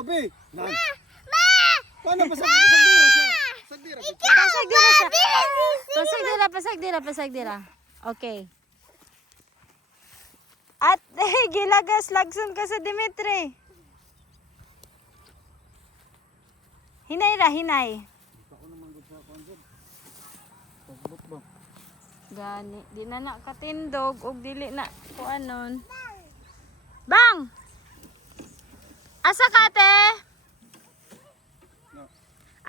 daw, be. Paano pasagdira siya? Pasagdira siya. Pasagdira. Okay. At gilagas lagson ka sa Dimitri. Hinay ra, hinay. Gani, di na nakatindog og dili na kuanon. Bang! Asa ka, ate?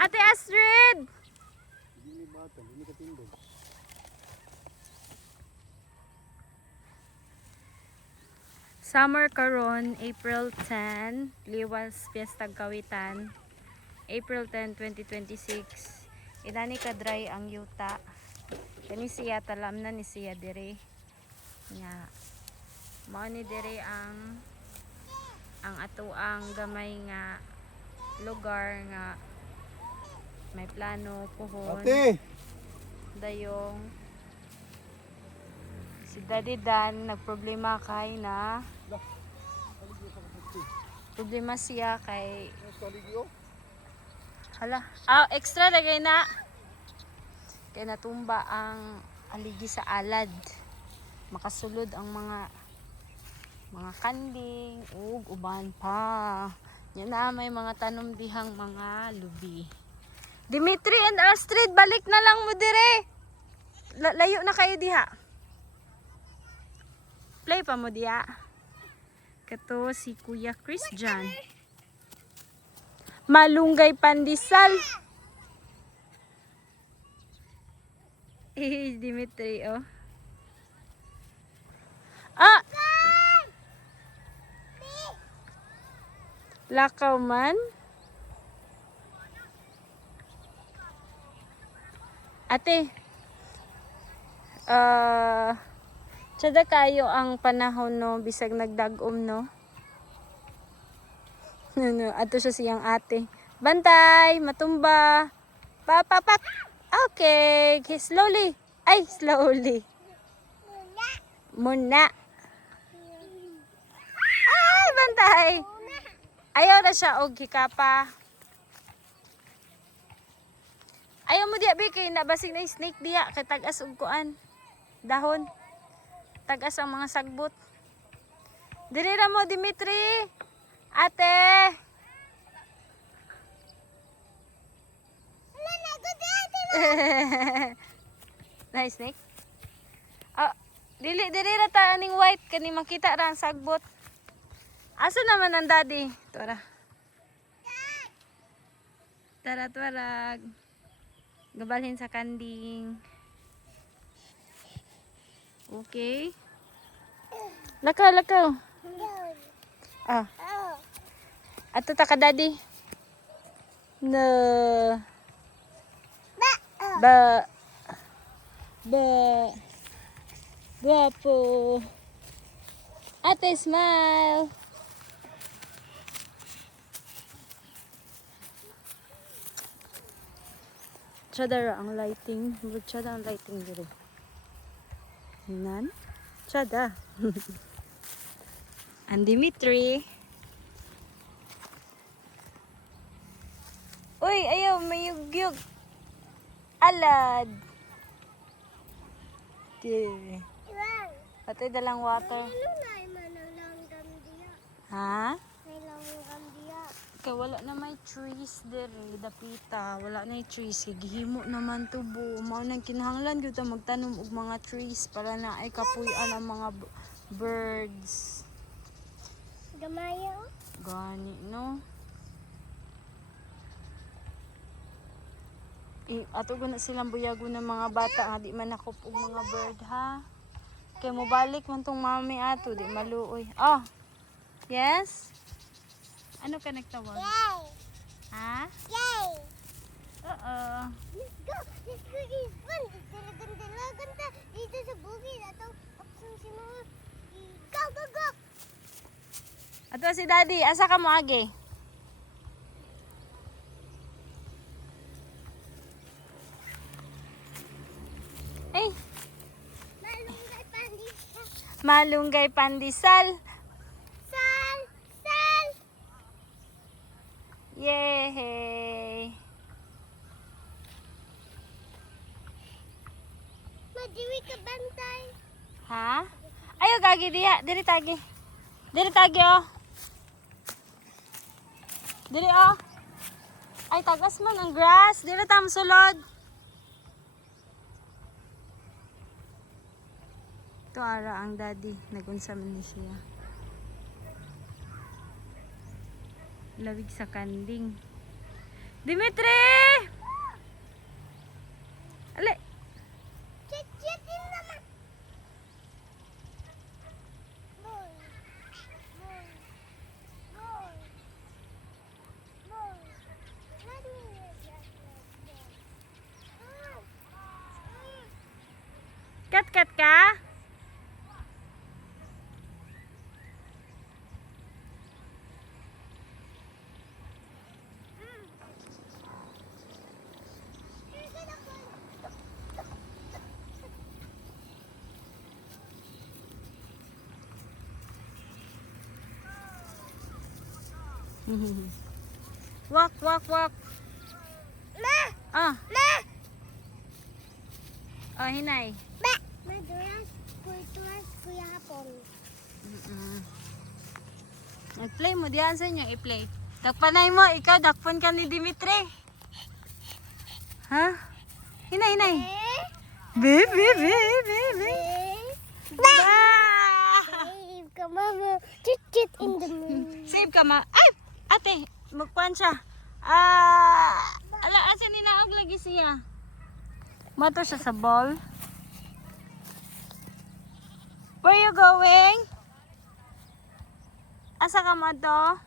Ate Astrid! Hindi bata, hindi katindog. Summer karon, April 10, Liwas Fiesta Kawitan. April 10, 2026. Inani ka dry ang yuta. Kani siya talam na ni siya dire. Nya. Mao ni dire ang ato ang gamay nga lugar nga may plano puhon. Ate! Dayong si Daddy Dan nagproblema kay na problema siya kay hala, extra lagay na kay natumba ang aligi sa alad, makasulod ang mga kanding ug uban pa nya na may mga tanom dihang mga lubi. Dimitri and Astrid, balik na lang mo dire. Layo na kayo diha. Play pa mo diha. Kato si Kuya Christian. Malunggay pandesal. Dimitri, oh. Lakaw man. Ate, tsada kayo ang panahon no, bisag nagdagom no. Ato siya siyang ate. Bantay, matumba. Papapak. Okay, slowly. Ay, slowly. Muna. Ay, bantay. Ayaw na siya og hikapa. Ayaw mo diya, kay nabasig na yung snake diya. Kay tagas og kuan. Dahon. Tagas ang mga sagbot. Dirira mo, Dimitri. Ate. Nice snake. Dirira ta aning white. Kani makita ra ang sagbot. Asa naman ang daddy? Tara. Tara. Gabalhin sa kanding. Okay. Lakaw. Ato ta ka daddy. No. Ba. Guwapo. Ate smile. Tsada ang lighting. Tsada ang lighting dito. Nan? Tsada. Ang Dimitri. Uy, ayaw, mayugyug. Alad. Pati dalang water. Ha? Kaya wala na may trees there, dapita, wala na yung trees, gihimo naman tubo, mao nang kinahanglan gyud ta magtanom og mga trees para na ay kapuy-an ang mga birds. Gamayo? Gani, no? Ato na silang buyago ng mga bata nga di man nakop og mga bird, ha? Kaya mo balik man tong mami ato, di maluoy. Oh, yes? Ano ka nagtawag? Yay! Ha? Yay! Oo. Let's go! Let's go! It's fun! Ganda dito sa bukid. Atong option si mga go! Ato si daddy, asa ka mo agi? Eh, Malunggay pandesal. malunggay pandesal. Sal! Yay! Madiri ka bantay. Ha? Ayo gagi dia, diri tagi. Diri tagi oh. Diri oh. Ay tagas man ang grass, diri tam sulod. Ito ara ang daddy, nagunsa man ni siya. Lawig sa kanding. Dimitri! Ale! Chit-chitin naman. Boy. Boy. Boy. Boy. Let me get that. Kat-kat ka? Walk, walk, walk. Ma! Ah, Ma! oh, hinay. Ma! Maduras, kulturas, kuya hapon. Nag-play mo diyan sa inyo, i-play. Dakpanay mo, ikaw, dakpan ka ni Dimitri. Ha? Hinay, hinay. Baby, baby, baby. Ma! Ah! Save ka, mama. Chit-chit in the moon. Save ka ma. Ay! Ate, magkuhan siya. Ala, asa ninaog lagi siya. Mato siya sa ball. Where you going? Asa ka mato?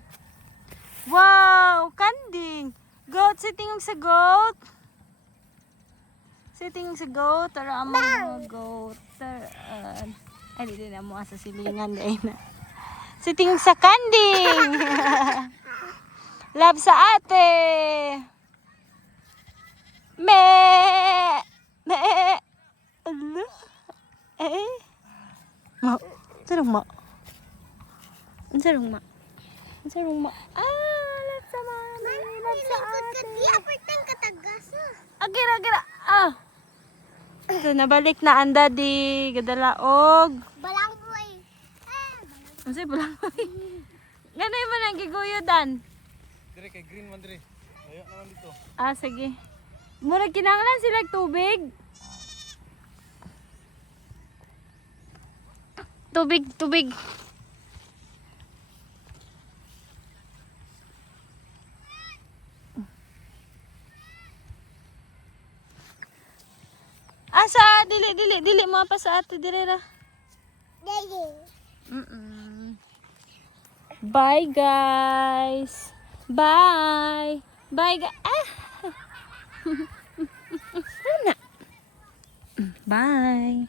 Wow! Kanding! Goat! Sitingog sa goat! Sitingog sa goat. Tara ang mga goat. Ay, dito na mo asa silingan. Dahil na. Sitingog sa kanding! Love sa ate! Me! Me! Ala! Eh! Ma! Sarang ma! Sarang ma! Sarang ma! Love sa mami! Love sa ate! Di apertang katagasa. Agira, agira! Ito, nabalik na ang daddy. Gadalaog. Balang boy. Ano sa'yo bulang? Ganun mo nang giguyodan. Dire kay green man dire. Layo naman dito. Sige. Murag kinahanglan sila tubig. Tubig, tubig. Dili mo pa sa ate dire ra. Dede. Bye guys. Bye. Bye guys. Bye.